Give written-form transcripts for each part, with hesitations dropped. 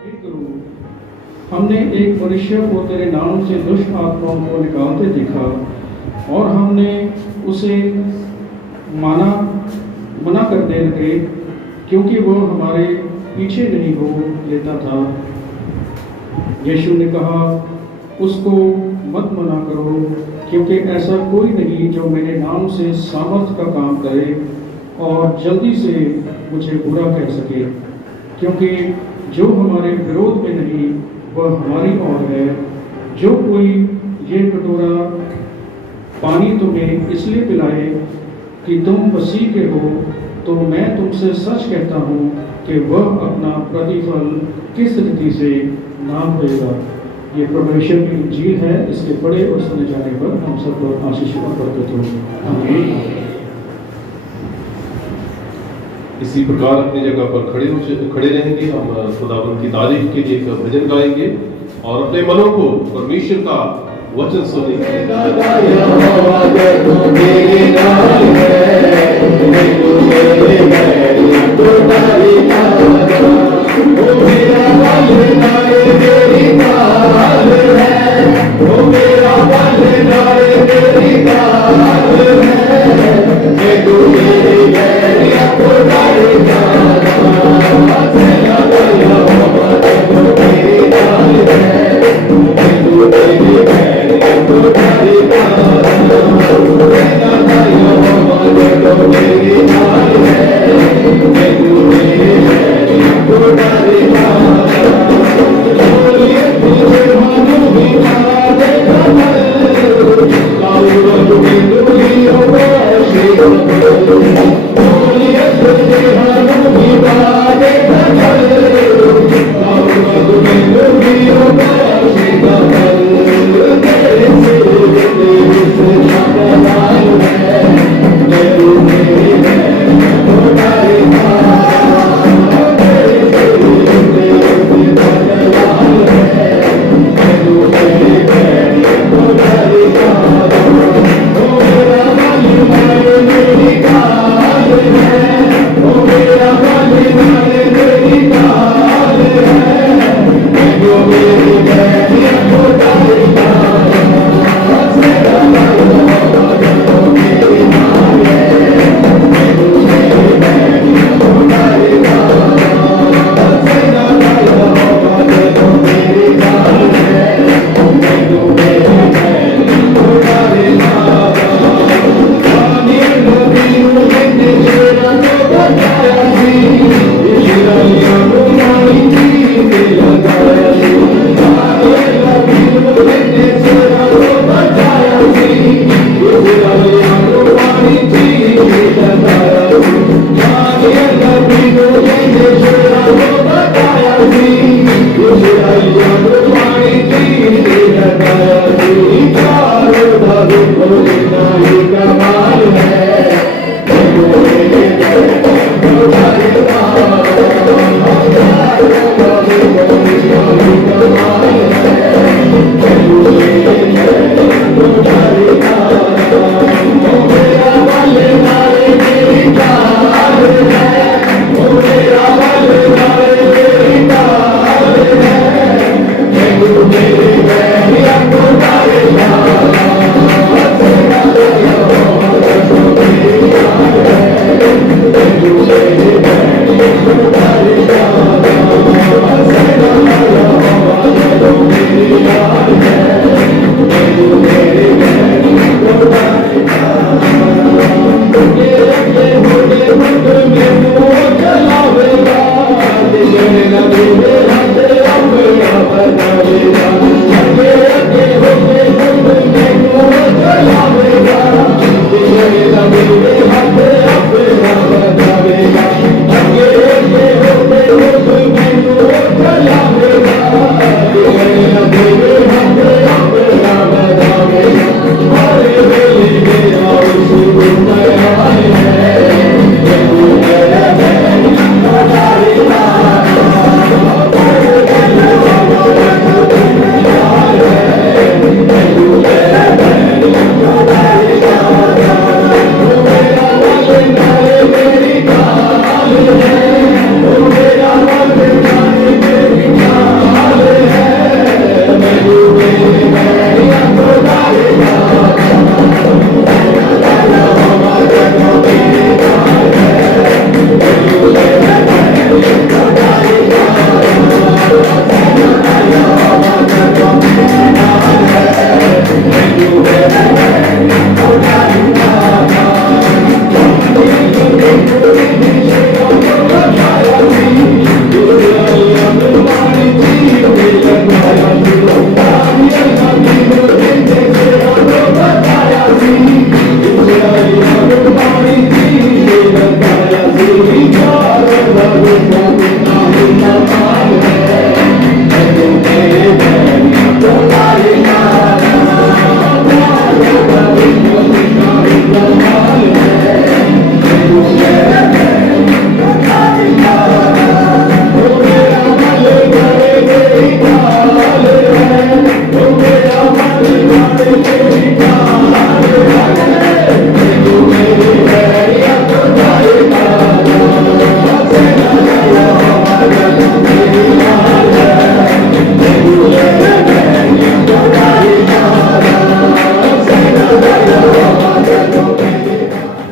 हे गुरु, हमने एक मनुष्य को तेरे नाम से दुष्ट आत्माओं को निकालते देखा और हमने उसे मना कर दे लगे, क्योंकि वो हमारे पीछे नहीं हो लेता था। यीशु ने कहा, उसको मत मना करो, क्योंकि ऐसा कोई नहीं जो मेरे नाम से सामर्थ का काम करे और जल्दी से मुझे बुरा कह सके, क्योंकि जो हमारे विरोध में नहीं वह हमारी ओर है। जो कोई ये कटोरा पानी तुम्हें इसलिए पिलाए कि तुम मसीह के हो, तो मैं तुमसे सच कहता हूँ कि वह अपना प्रतिफल किस रीति से ना भोगेगा। ये परमेश्वर की इंजील है। इसके पढ़े और सुने जाने पर हम सब लोग आशीष प्रकट हो। आमीन। इसी प्रकार अपनी जगह पर खड़े रहेंगे। हम खुदावंद की तारीफ के लिए एक भजन गाएंगे और अपने मनों को परमेश्वर का वचन सुनेंगे।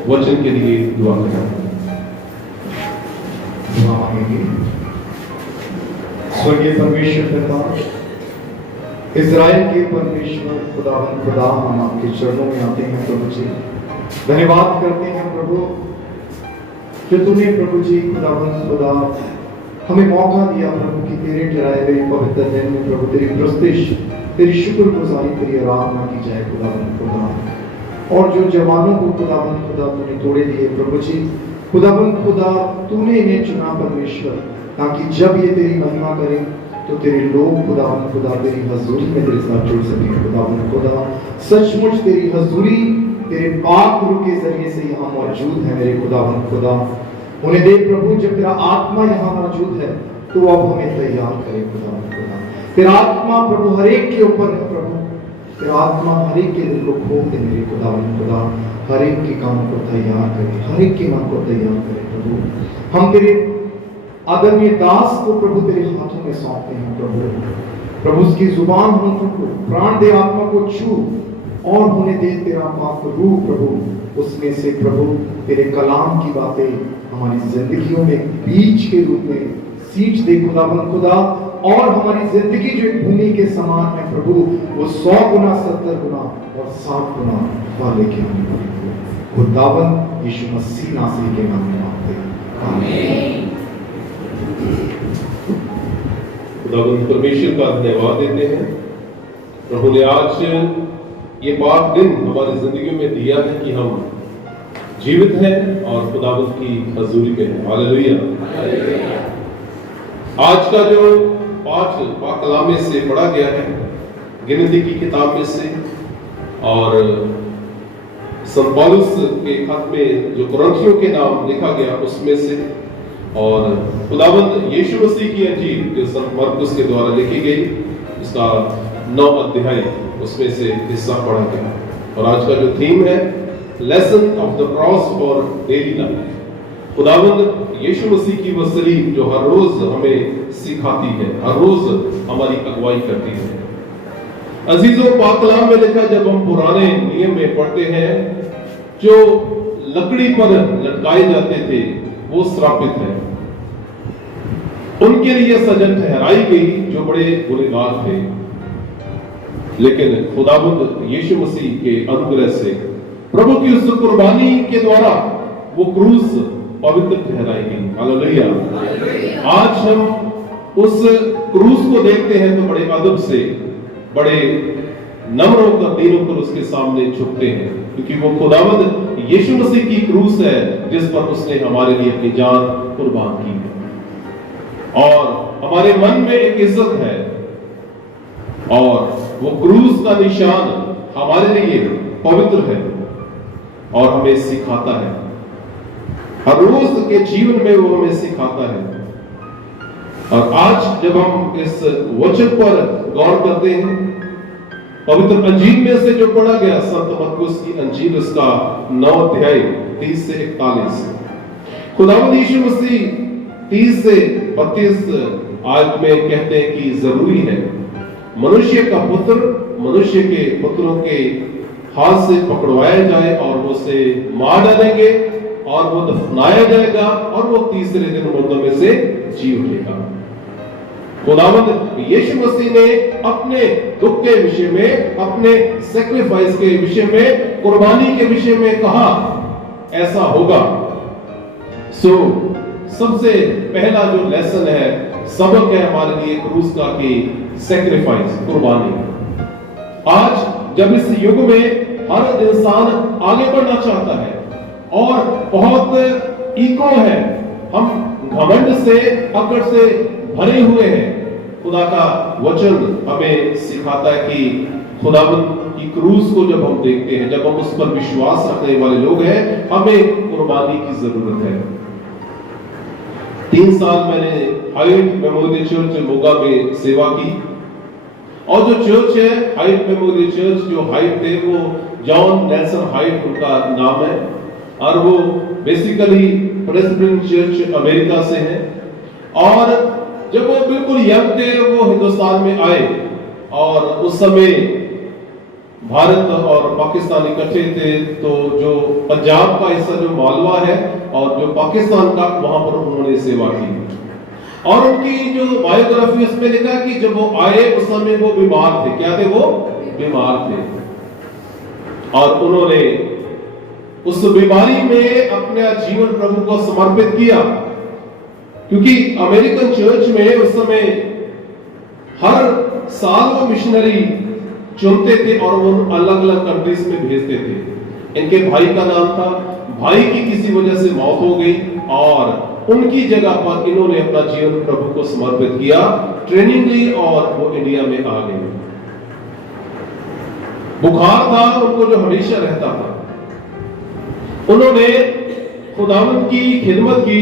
वचन के लिए दुआ करें। दुआ मांगेंगे। स्वर्गीय परमेश्वर पिता, इज़राइल के परमेश्वर खुदावन खुदा, हम आपके चरणों में आते हैं प्रभु जी। धन्यवाद करते हैं प्रभु कि तूने प्रभु जी खुदावन खुदा हमें मौका दिया प्रभु कि तेरे ठहराए हुए पवित्र दिन में प्रभु तेरी प्रस्तुति, तेरी शुक्रगुजारी, तेरी आराधना की जाए खुदावन खुदा। और जो जवानों को खुदावन खुदा तूने तोड़े दिए प्रभु जी, खुदावन खुदा तूने इन्हें चुना परमेश्वर, ताकि जब ये तेरी महिमा करें तो तेरे लोग खुदावन खुदा तेरी हजूरी में तेरे साथ जुड़ सकें खुदावन खुदा। सचमुच तेरी हजूरी तेरे पाक रूह के जरिए से यहाँ मौजूद है मेरे खुदावन खुदा। उन्हें दे प्रभु, जब तेरा आत्मा यहाँ मौजूद है तो अब हमें तैयार करे खुदावन खुदा। तेरा आत्मा प्रभु हर एक के ऊपर है प्रभु, तेरा आत्मा हर एक के दिल को खोल दे मेरे खुदावन खुदा। हर एक के काम को तैयार करे, हर एक के मन को तैयार करे प्रभु। हम तेरे आदरणीय दास को प्रभु तेरे हाथों में सौंपते हैं प्रभु। प्रभु उसकी जुबान होठों को, प्राण दे, आत्मा को छू और होने दे तेरा पाक रूह प्रभु। उसमें से प्रभु तेरे कलाम की बातें हमारी जिंदगियों में बीज के रूप में सींच दे खुदावन खुदा। और हमारी जिंदगी जो एक भूमि के समान है प्रभु, वो 100 गुना 70 गुना और 60 गुना फल लेके आने वाली हो खुदावन यीशु मसीह नासरी के नाम में मांगते हैं, आमीन। खुदावंद परमेश्वर का धन्यवाद देते हैं। प्रभु ने आज ये पाक दिन हमारी जिंदगी में दिया है कि हम जीवित हैं और खुदावंद की हजूरी में हैं। हालेलुया। आज का जो पाक कलाम में से पढ़ा गया है, गिनती की किताब में से, और संत पौलुस के खत में जो कुरिन्थियों के नाम लिखा गया उसमें से, और खुदावंद यीशु मसीह की अंजील जो संत मरकुस के द्वारा लिखी गई इसका 9 अध्याय उसमें से हिस्सा पढ़ा गया। और आज का जो थीम है lesson of the cross for daily life. खुदावंद यीशु मसीह की वो सलीब जो हर रोज हमें सिखाती है, हर रोज हमारी अगुवाई करती है। अजीजों, पाक कलाम में लिखा, जब हम पुराने नियम में पढ़ते हैं, जो लकड़ी पर लटकाए जाते थे वो श्रापित है, उनके लिए सजा ठहराई गई जो बड़े गुनहगार थे। लेकिन खुदावंद यीशु मसीह के अनुग्रह से, प्रभु की उस कुर्बानी के द्वारा वो क्रूस पवित्र ठहराई गई। हालेलुया। आज हम उस क्रूस को देखते हैं तो बड़े अदब से, बड़े नम्र होकर दीन होकर उसके सामने झुकते हैं, क्योंकि वो खुदावंद यीशु मसीह की क्रूस है जिस पर उसने हमारे लिए अपनी जान कुर्बान की है। और हमारे मन में एक इज्जत है, और वो क्रूस का निशान हमारे लिए पवित्र है और हमें सिखाता है। हर रोज के जीवन में वो हमें सिखाता है। और आज जब हम इस वचन पर गौर करते हैं, पवित्र अंजील में से जो पढ़ा गया संत मरकुस की अंजील उसका 9 अध्याय 30 से 41, खुदावंद यीशु मसीह 30 से 32 आयत में कहते हैं कि जरूरी है मनुष्य का पुत्र मनुष्य के पुत्रों के हाथ से पकड़वाया जाए और वो उसे मार डालेंगे और वो दफनाया जाएगा और वो तीसरे दिन मुर्दों में से जी उठेगा। खुदावंद यीशु मसीह ने अपने दुख के विषय में, अपने सैक्रिफाइस के विषय में, कुर्बानी के विषय में कहा ऐसा होगा। सो सबसे पहला जो लेसन है, सबक है हमारे लिए क्रूस का कि सैक्रिफाइस, कुर्बानी। आज जब इस युग में हर इंसान आगे बढ़ना चाहता है और बहुत ईगो है, हम घमंड से, अकड़ से भरे हुए हैं। खुदा का वचन हमें सिखाता है कि खुदावंद की क्रूस को जब हम देखते हैं, जब हम उस पर विश्वास रखने वाले लोग हैं, हमें कुर्बानी की जरूरत है। 3 साल मैंने हाइट मेमोरियल चर्च मोगा में सेवा की, और जो चर्च है हाइट मेमोरियल चर्च, जो हाइट थे वो जॉन नेल्सन हाइट उनका नाम है, और वो बेसिकली प्रेसिडेंट चर्च अमेरिका से है। और जब वो बिल्कुल यंग थे, वो हिंदुस्तान में आए, और उस समय भारत और पाकिस्तान इकट्ठे थे, तो जो पंजाब का हिस्सा जो मालवा है और जो पाकिस्तान का, वहां पर उन्होंने सेवा की। और उनकी जो बायोग्राफी उसमें लिखा कि जब वो आए उस समय वो बीमार थे। क्या थे? वो बीमार थे, और उन्होंने उस बीमारी में अपना जीवन प्रभु को समर्पित किया, क्योंकि अमेरिकन चर्च में उस समय हर साल वो मिशनरी चुनते थे और वो अलग अलग कंट्रीज में भेजते थे। इनके भाई का नाम था, भाई की किसी वजह से मौत हो गई और उनकी जगह पर इन्होंने अपना जीवन प्रभु को समर्पित किया, ट्रेनिंग ली, और वो इंडिया में आ गए। बुखार था उनको जो हमेशा रहता था। उन्होंने खुदावंद की खिदमत की,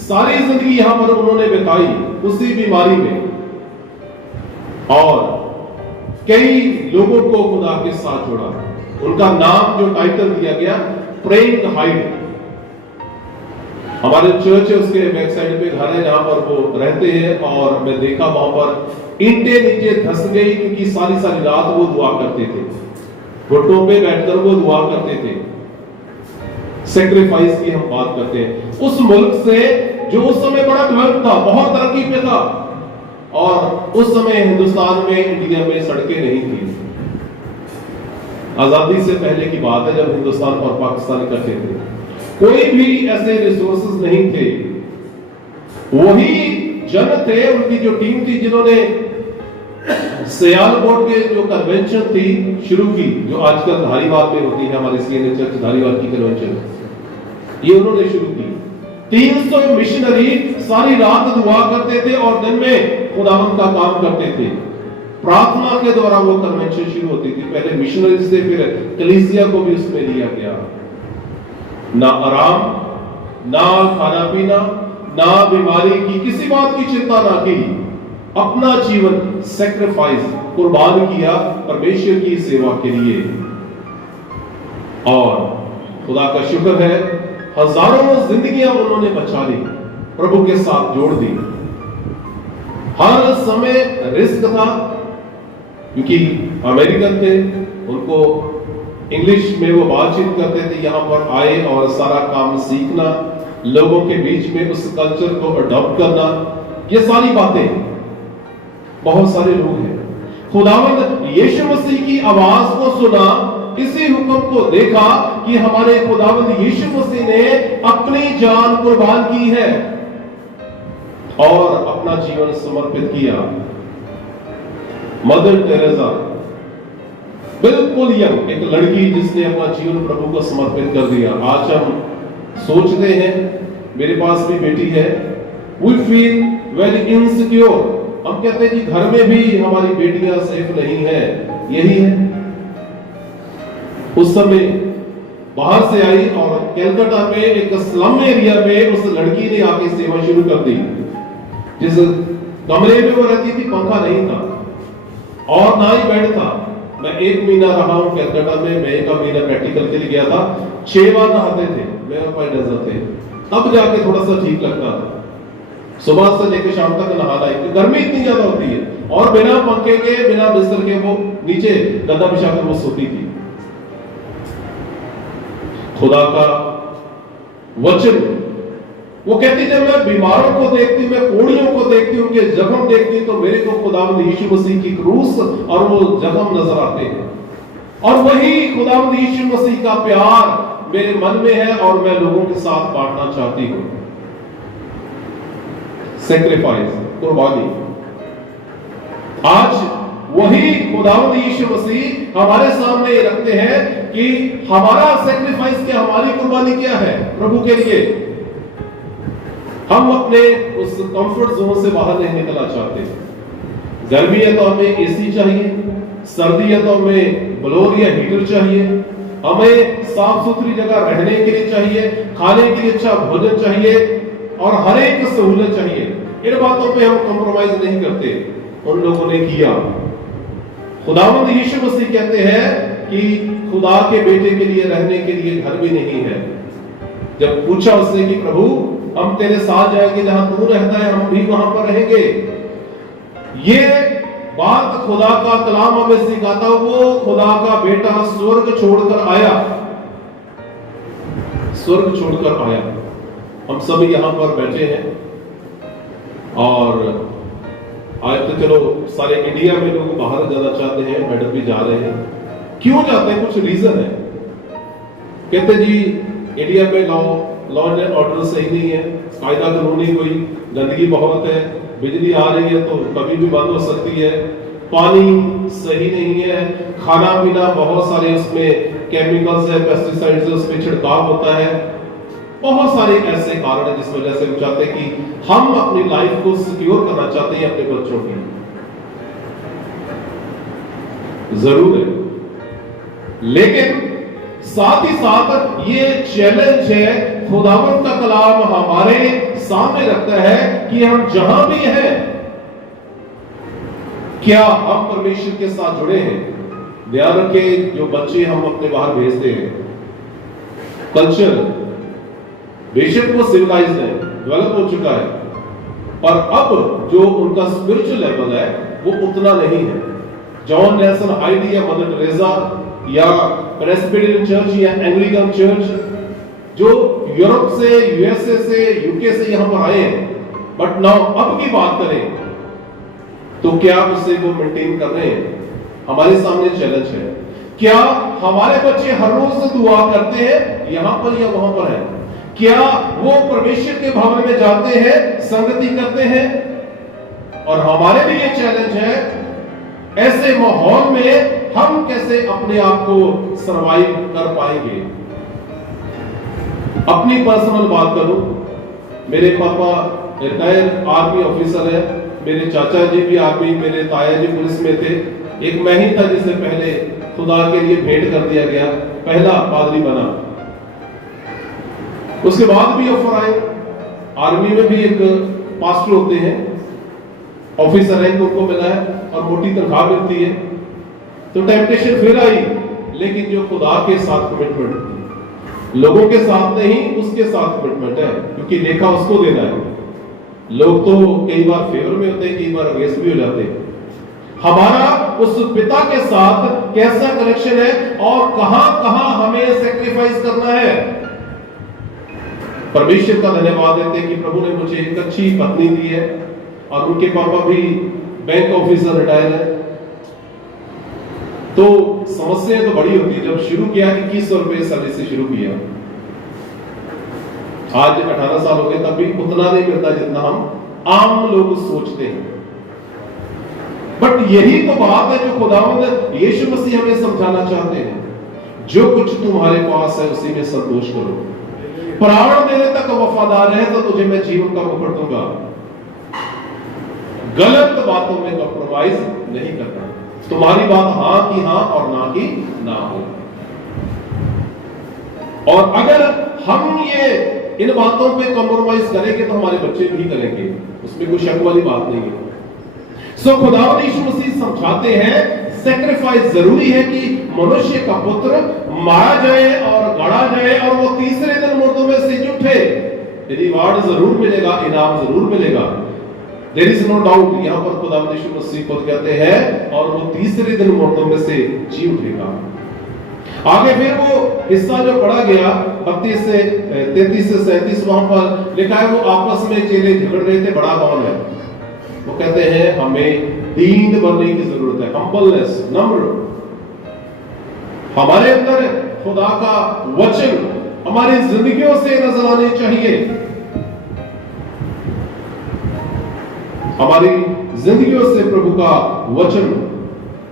सारी जिंदगी यहां पर उन्होंने बिताई उसी बीमारी में, और कई लोगों को खुदा के साथ जोड़ा। उनका नाम जो टाइटल दिया गया, प्रेइंग हाइट। हमारे चर्च है उसके बैक साइड पे घर है जहां पर वो रहते हैं, और मैं देखा वहां पर ईंटें नीचे धंस गई, क्योंकि सारी सारी रात वो दुआ करते थे, घुटनों पे बैठकर वो दुआ करते थे। सैक्रिफाइस की हम बात करते हैं उस मुल्क से जो उस समय बड़ा डेवलप था, बहुत तरक्की पे था, और उस समय हिंदुस्तान में, इंडिया में सड़कें नहीं थी। आजादी से पहले की बात है, जब हिंदुस्तान और पाकिस्तान इकट्ठे थे, कोई भी ऐसे रिसोर्सेज नहीं थे। वही जन थे, उनकी जो टीम थी, जिन्होंने सियालकोट के जो कन्वेंशन थी शुरू की, जो आजकल धारीवाल में होती है, हमारी सीएनए चर्च धारीवाल की कन्वेंशन, ये उन्होंने शुरू की। 300 मिशनरी सारी रात दुआ करते थे और दिन में खुदावंद का काम करते थे। प्रार्थना के द्वारा वो कन्वेंशन शुरू होती थी। पहले मिशनरी से, फिर कलीसिया को भी उसमें लिया गया। ना आराम, ना खाना पीना, ना बीमारी की, किसी बात की चिंता ना की, अपना जीवन सैक्रिफाइस, कुर्बान किया परमेश्वर की सेवा के लिए। और खुदा का शुक्र है, हजारों जिंदगियां उन्होंने बचा ली, प्रभु के साथ जोड़ दी। हर समय रिस्क था, क्योंकि अमेरिकन थे, उनको इंग्लिश में वो बातचीत करते थे। यहां पर आए और सारा काम सीखना, लोगों के बीच में उस कल्चर को अडॉप्ट करना, ये सारी बातें। बहुत सारे लोग हैं, खुदावंद यीशु मसीह की आवाज को सुना, इसी हुक्म को देखा कि हमारे खुदावंद यीशु मसीह ने अपनी जान कुर्बान की है और अपना जीवन समर्पित किया। मदर टेरेसा, बिल्कुल यंग एक लड़की जिसने अपना जीवन प्रभु को समर्पित कर दिया। आज हम सोचते हैं, मेरे पास भी बेटी है, वी फील वेरी इनसिक्योर। हम कहते हैं कि घर में भी हमारी बेटियां सेफ नहीं है। यही है, उस समय बाहर से आई और कलकत्ता में एक स्लम एरिया में उस लड़की ने आके सेवा शुरू कर दी। जिस कमरे में वो रहती थी, पंखा नहीं था और ना ही बेड था। मैं 1 महीना रहा हूं कलकत्ता में, मैं 1 महीना प्रैक्टिकल के लिए गया था। 6 बार नहाते थे, मेरे पास नजर थे, तब जाके थोड़ा सा ठीक लगता था। सुबह से लेकर शाम तक नहाना है, गर्मी इतनी ज्यादा होती है, और बिना पंखे के, बिना बिस्तर के वो नीचे गद्दा बिछाकर वो सोती थी। खुदा का वचन। वो कहती जब मैं बीमारों को देखती हूं, मैं कोड़ियों को देखती हूं, उनके जख्म देखती हूं, तो मेरे को खुदावंद यीशु मसीह की क्रूस और वो जख्म नजर आते हैं। और वही खुदावंद यीशु मसीह का प्यार मेरे मन में है और मैं लोगों के साथ बांटना चाहती हूं। सैक्रिफाइस, कुर्बानी। आज वही खुदावंद यीशु मसीह हमारे सामने ये रखते हैं कि हमारा सैक्रिफाइस क्या, हमारी कुर्बानी क्या है प्रभु के लिए। हम अपने उस कंफर्ट जोन से बाहर नहीं निकलना चाहते। गर्मी है तो हमें एसी चाहिए, सर्दी है तो हमें ब्लोअर या हीटर चाहिए, हमें साफ सुथरी जगह रहने के लिए चाहिए, खाने के लिए अच्छा भोजन चाहिए और हर एक सहूलत चाहिए। इन बातों पे हम कॉम्प्रोमाइज नहीं करते। उन लोगों ने किया। खुदावंद यीशु मसीह कहते हैं कि खुदा के बेटे के लिए रहने के लिए घर भी नहीं है। जब पूछा उससे कि प्रभु हम तेरे साथ जाएंगे, जहां तू रहता है हम भी वहां पर रहेंगे। ये बात खुदा का कलाम हमें सिखाता, वो खुदा का बेटा स्वर्ग छोड़कर आया, स्वर्ग छोड़कर आया। हम सब यहां पर बैठे हैं और आज तो चलो सारे इंडिया में लोग बाहर जाना चाहते हैं, मैडम भी जा रहे हैं। क्यों जाते हैं? कुछ रीजन है। कहते जी इंडिया में लॉ एंड ऑर्डर सही नहीं है, कायदा कानूनी कोई गंदगी बहुत है, बिजली आ रही है तो कभी भी बंद हो सकती है, पानी सही नहीं है, खाना पीना बहुत सारे उसमें केमिकल्स है, पेस्टिसाइड्स है, उसमें छिड़काव होता है। बहुत सारे ऐसे कारण है जिस वजह से हम चाहते हैं कि हम अपनी लाइफ को सिक्योर करना चाहते हैं अपने बच्चों की। जरूर है, लेकिन साथ ही साथ ये चैलेंज है खुदावंद का कलाम हमारे सामने रखता है कि हम जहां भी हैं, क्या हम परमेश्वर के साथ जुड़े हैं। ध्यान रखें, जो बच्चे हम अपने बाहर भेजते हैं, कल्चर बेशक वो सिविलाइज्ड है, डेवलप हो चुका है, पर अब जो उनका स्पिरिचुअल लेवल है वो उतना नहीं है। जॉन नेल्सन हाइडी या मदर टेरेसा या प्रेस्बिटेरियन चर्च या एंग्लिकन चर्च जो यूरोप से, यूएसए से, यूके से यहां पर आए हैं, बट नाउ अब की बात करें तो क्या उससे वो मेंटेन कर रहे हैं? हमारे सामने चैलेंज है। क्या हमारे बच्चे हर रोज दुआ करते हैं यहां पर या वहां पर है? क्या वो परमेश्वर के भवन में जाते हैं, संगति करते हैं? और हमारे लिए चैलेंज है, ऐसे माहौल में हम कैसे अपने आप को सरवाइव कर पाएंगे। अपनी पर्सनल बात करूं, मेरे पापा रिटायर्ड आर्मी ऑफिसर है, मेरे चाचा जी भी आर्मी, मेरे ताया जी पुलिस में थे। एक मैं ही था जिसे पहले खुदा के लिए भेंट कर दिया गया, पहला पादरी बना। उसके बाद भी ऑफर आए, आर्मी में भी एक पास्टर होते हैं, ऑफिसर रैंक उनको मिला है और मोटी तनख्वाह मिलती है, तो टेम्पटेशन फिर आई। लेकिन जो खुदा के साथ कमिटमेंट, लोगों के साथ नहीं, उसके साथ कमिटमेंट है, क्योंकि लेखा उसको देना है। लोग तो कई बार फेवर में होते हैं, कई बार अगेंस्ट भी हो जाते हैं। हमारा उस पिता के साथ कैसा कनेक्शन है और कहां कहां हमें सैक्रिफाइस करना है। परमेश्वर का धन्यवाद देते हैं कि प्रभु ने मुझे एक अच्छी पत्नी दी है और उनके पापा भी बैंक ऑफिसर रिटायर है। तो समस्याएं तो बड़ी होती है। जब शुरू किया 2100 रुपए सैलरी से शुरू किया, आज 18 साल हो गए, तब भी उतना नहीं मिलता जितना हम आम लोग सोचते हैं। बट यही तो बात है जो खुदावंद यीशु मसीह हमें समझाना चाहते हैं। जो कुछ तुम्हारे पास है उसी में संतोष करो, प्राण देने तक वफादार है तो तुझे मैं जीवन का मुकुट दूंगा। गलत बातों में कॉम्प्रोमाइज नहीं करना। तुम्हारी बात हां की हां और ना की ना हो। और अगर हम ये इन बातों पे कॉम्प्रोमाइज करेंगे तो हमारे बच्चे भी करेंगे, उसमें कोई शक वाली बात नहीं है। सो खुदावंद यीशु मसीह समझाते हैं सैक्रिफाइस जरूरी है कि मनुष्य का पुत्र मारा जाए और गड़ा जाए और वो तीसरे दिन मुर्दों में से उठे। रिवार्ड जरूर मिलेगा, इनाम जरूर मिलेगा, देयर इज नो डाउट। यहां पर खुदावंद यीशु मसीह खुद कहते हैं और वो तीसरे दिन मुर्दों में से जी उठेगा। आगे फिर वो हिस्सा जो पढ़ा गया 32 से 33 से 37 वहां पर लिखा है, वो आपस में चेले झगड़ रहे थे, बड़ा कौन है? वो कहते हैं हमें दीन बनने की जरूरत है, हम्बलनेस, नम्र। हमारे अंदर खुदा का वचन हमारी जिंदगियों से नजर आने चाहिए, हमारी जिंदगियों से प्रभु का वचन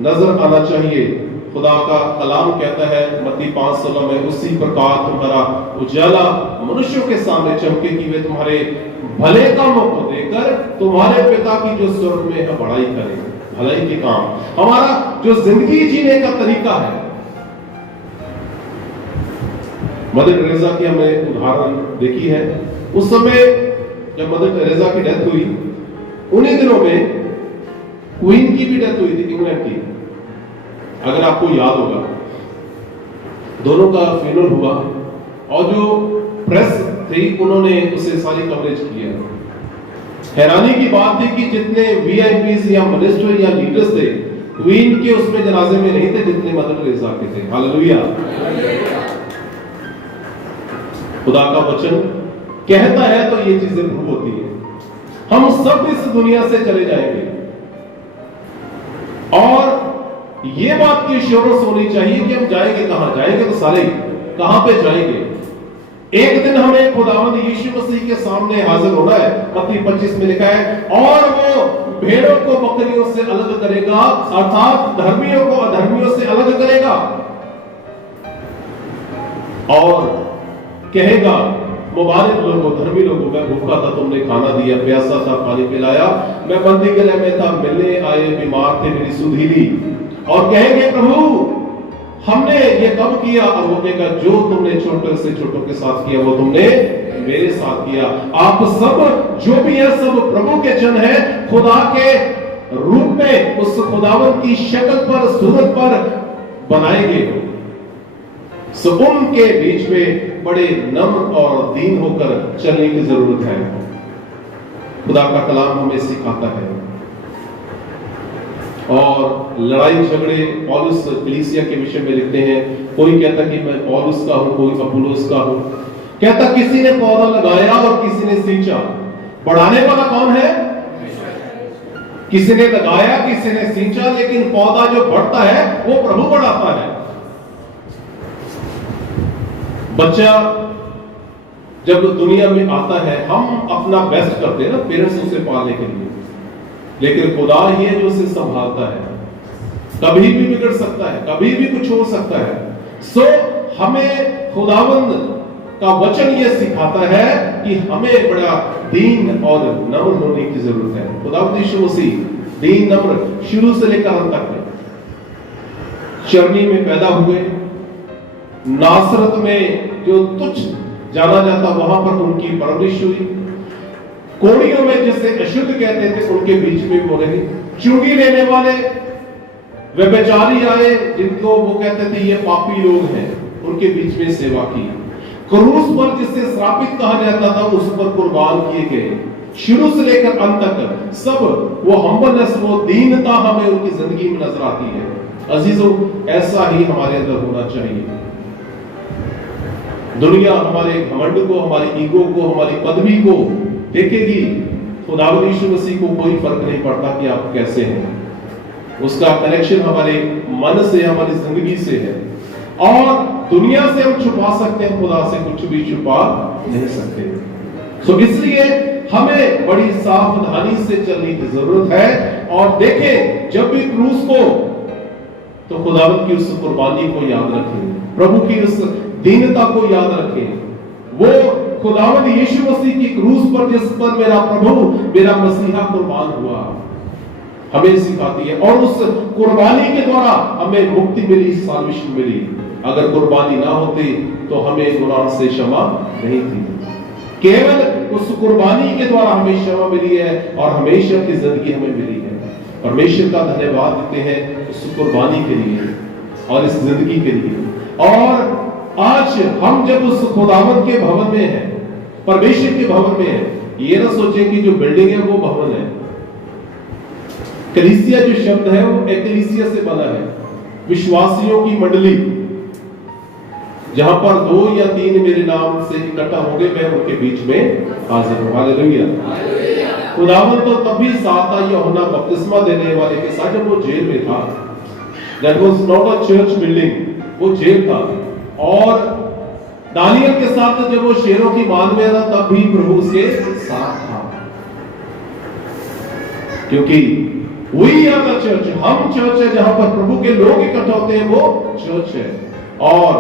नजर आना चाहिए। खुदा का कलाम कहता है मत्ती 5:16 में, उसी प्रकार तुम्हारा उजाला मनुष्यों के सामने चमके कि वे तुम्हारे भले कामों को देखकर तुम्हारे पिता की जो स्वर्ग में है बड़ाई करें। भलाई के काम, हमारा जो जिंदगी जीने का तरीका है। मदर टेरेसा की हमने उदाहरण देखी है। उस समय जब मदर टेरेसा की डेथ हुई, उन्हीं दिनों में क्वीन की भी डेथ हुई थी, इंग्लैंड की, अगर आपको याद होगा। दोनों का फ्यूनरल हुआ और जो प्रेस थी उन्होंने उसे सारी कवरेज किया। हैरानी की बात थी कि जितने वीआईपीज या मिनिस्टर या लीडर्स थे, क्वीन के उसमें जनाजे में नहीं थे जितने मदर टेरेसा के थे। हालेलुया। खुदा का वचन कहता है तो ये चीजें प्रूव होती है। हम सब इस दुनिया से चले जाएंगे और ये बात की एश्योरेंस होनी चाहिए कि हम जाएंगे कहां? जाएंगे तो सारे कहां पे जाएंगे? एक दिन हमें खुदावंद यीशु मसीह के सामने हाजिर होना है। मत्ती 25 में लिखा है, और वो भेड़ों को बकरियों से अलग करेगा, अर्थात धर्मियों को अधर्मियों से अलग करेगा, और कहेगा, मुबारक लोगों, धर्मी लोगों, मैं भूखा था तुमने खाना दिया, प्यासा था पानी पिलाया, मैं बंदी गृह में था मिलने आए, बीमार थे मेरी सुधि ली। और कहेंगे, प्रभु हमने ये कब किया? और वो कहेगा, जो तुमने छोटे से छोटों के साथ किया वो तुमने मेरे साथ किया। आप सब जो भी है सब प्रभु के जन है, खुदा के रूप में उस खुदावन की शक्ल पर, सूरत पर बनाए गए। सो उनके बीच में बड़े नम्र और दीन होकर चलने की जरूरत है। खुदा का कलाम हमें सिखाता है। और लड़ाई झगड़े पौलुस कलीसिया के विषय में लिखते हैं। कोई कहता कि मैं पौलुस का हूं, कोई अपुल्लोस का हूं। कहता किसी ने पौधा लगाया और किसी ने सींचा। बढ़ाने वाला कौन है? किसी ने लगाया, किसी ने सींचा, लेकिन पौधा जो बढ़ता है वो प्रभु बढ़ाता है। बच्चा जब दुनिया में आता है, हम अपना बेस्ट करते हैं ना पेरेंट्स उसे पालने के लिए, लेकिन खुदा ही है जो उसे संभालता है। कभी भी बिगड़ सकता है, कभी भी कुछ हो सकता है। सो हमें खुदावंद का वचन यह सिखाता है कि हमें बड़ा दीन और नम्र होने की जरूरत है। खुदावंद यीशु मसीह दीन नम्र शुरू से लेकर अंत तक है। चरनी में पैदा हुए, नासरत में जो तुच्छ जाना जाता वहां पर उनकी परवरिश हुई। कोड़ियों में जिसे अशुद्ध कहते थे उनके बीच में वो रहे। चुंगी लेने वाले व्यभिचारी आए जिनको वो कहते थे ये पापी लोग हैं, उनके बीच में सेवा की। क्रूस पर जिसे श्रापित कहा जाता था उस पर कुर्बान किए गए। शुरू से लेकर अंत तक सब वो हम्बलनेस, वो दीनता हमें उनकी जिंदगी में नजर आती है। अजीजों, ऐसा ही हमारे अंदर होना चाहिए। दुनिया हमारे घमंड को, हमारी ईगो को, हमारी पदवी को देखेगी। खुदावंद यीशु मसीह को कोई फर्क नहीं पड़ता कि आप कैसे हैं। उसका कनेक्शन हमारे मन से, हमारी जिंदगी से है। और दुनिया से हम छुपा सकते हैं, खुदा से कुछ भी छुपा नहीं सकते। सो इसलिए हमें बड़ी सावधानी से चलने की जरूरत है। और देखें, जब भी क्रूस को, तो खुदावंद की उस कुर्बानी को याद रखें, प्रभु की उस दीनता को याद रखें। वो खुदावंद यीशु मसीह की क्रूस पर जिस पर मेरा प्रभु, मेरा मसीहा कुर्बान हुआ, हमें सिखाती है। और उस कुर्बानी के द्वारा हमें मुक्ति मिली, साल्वेशन मिली। अगर कुर्बानी ना होती तो हमें गुनाह से क्षमा नहीं थी। केवल उस कुर्बानी के द्वारा हमें क्षमा मिली है और हमेशा की जिंदगी हमें मिली है। परमेश्वर का धन्यवाद देते हैं उस कुर्बानी के लिए और इस जिंदगी के लिए। और आज हम जब उस खुदावंद के भवन में हैं, परमेश्वर के भवन में हैं, ये ना सोचें कि जो बिल्डिंग है वो भवन है। कलीसिया जो शब्द है वो एकलीसिया से बना है, विश्वासियों की मंडली। जहां पर 2 या 3 मेरे नाम से इकट्ठा होंगे मैं उनके बीच में हाजिर हूं। हालेलुया। खुदावंद तो तभी साथ था यूहन्ना बपतिस्मा देने वाले के साथ जब वो जेल में था। That was not a church building, वो जेल था। और दानियल के साथ जब वो शेरों की मान में था तब भी प्रभु उसके साथ था, क्योंकि वही आपका चर्च, हम चर्च है जहां पर प्रभु के लोग इकट्ठा होते हैं, वो चर्च है। और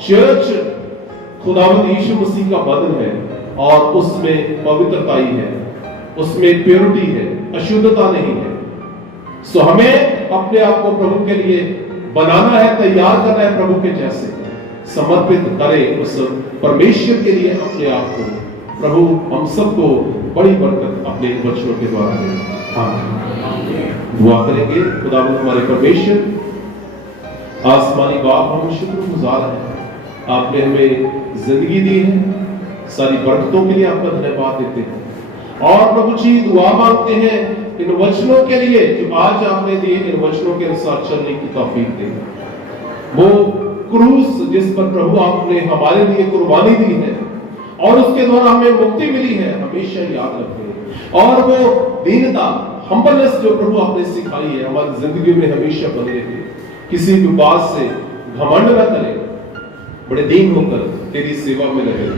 चर्च खुदावंद यीशु मसीह का बदन है और उसमें पवित्रता ही है, उसमें प्योरिटी है, अशुद्धता नहीं है। सो हमें अपने आप को प्रभु के लिए बनाना है, तैयार करना है, प्रभु के जैसे समर्पित करें उस परमेश्वर के लिए अपने आप को। प्रभु हम सबको बड़ी बरकत अपने वचनों के द्वारा दे। दुआ करेंगे। खुदावंद हमारे परमेश्वर आसमानी बाप, हम शुक्रगुजार हैं, आपने हमें जिंदगी दी है, सारी बरकतों के लिए आपका धन्यवाद देते हैं। और प्रभु जी दुआ मांगते हैं इन वचनों के लिए जो आज आपने दिए, इन वचनों के अनुसार चलने की तौफीक दे। वो क्रूस जिस पर प्रभु आपने हमारे लिए कुर्बानी दी है और उसके द्वारा हमें मुक्ति मिली है, हमेशा याद रखें। और वो दीनता, हम्बलनेस जो प्रभु आपने सिखाई है, हमारी जिंदगी में हमेशा बनी रहे। किसी भी बात से घमंड न करें, बड़े दीन होकर तेरी सेवा में लगे,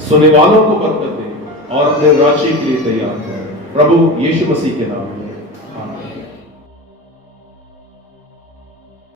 सुनने वालों को बरकत दे और अपने राज्य के लिए तैयार करें। प्रभु यीशु मसीह के नाम